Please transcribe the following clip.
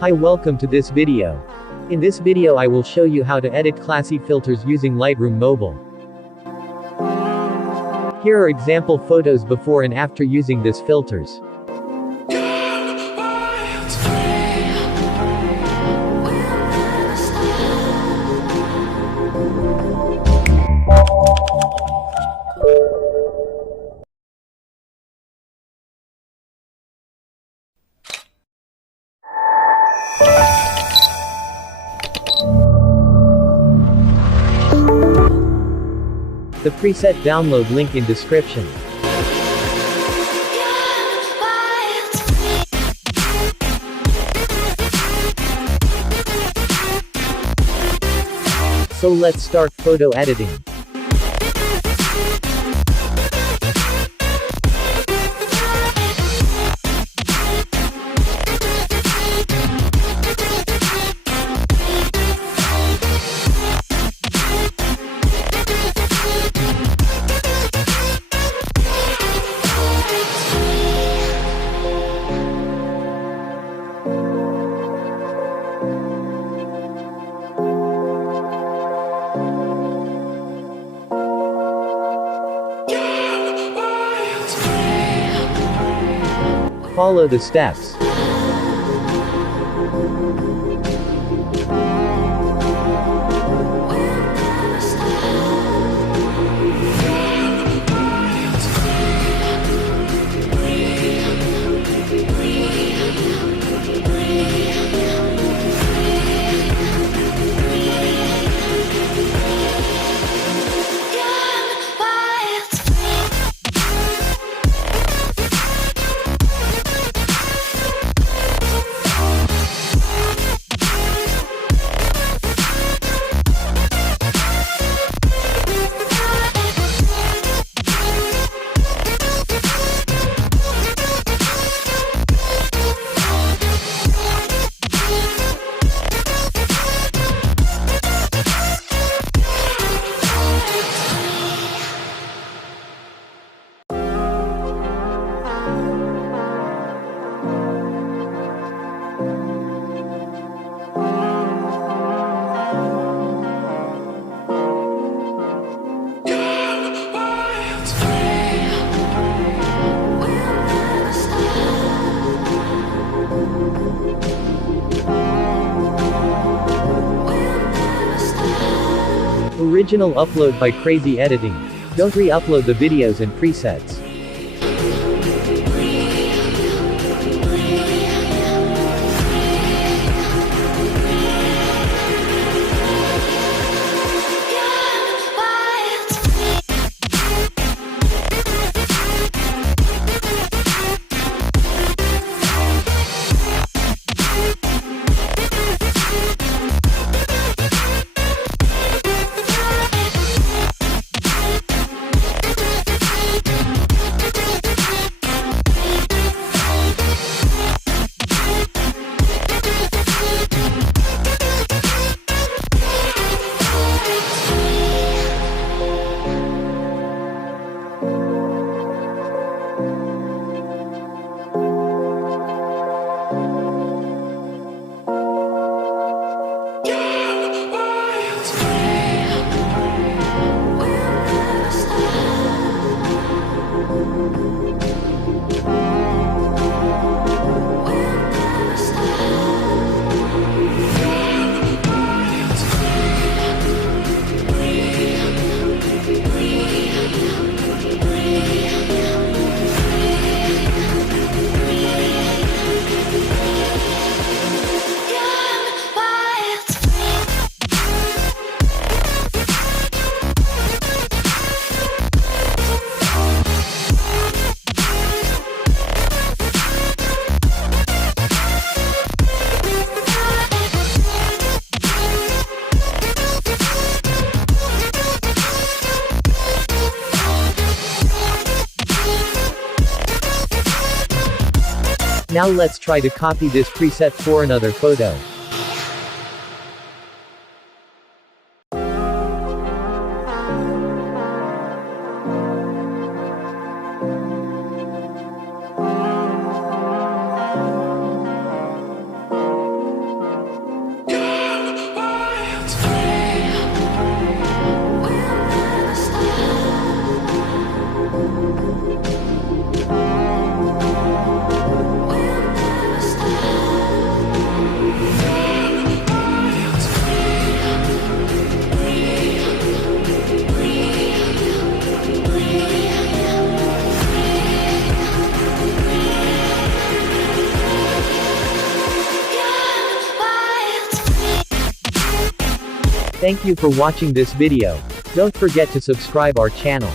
Hi, welcome to this video. In this video I will show you how to edit classy filters using Lightroom Mobile. Here are example photos before and after using these filters. The preset download link in description. So let's start photo editing. Follow the steps. Original upload by CRAZY Editing. Don't re-upload the videos and presets. Now let's try to copy this preset for another photo. Thank you for watching this video. Don't forget to subscribe our channel.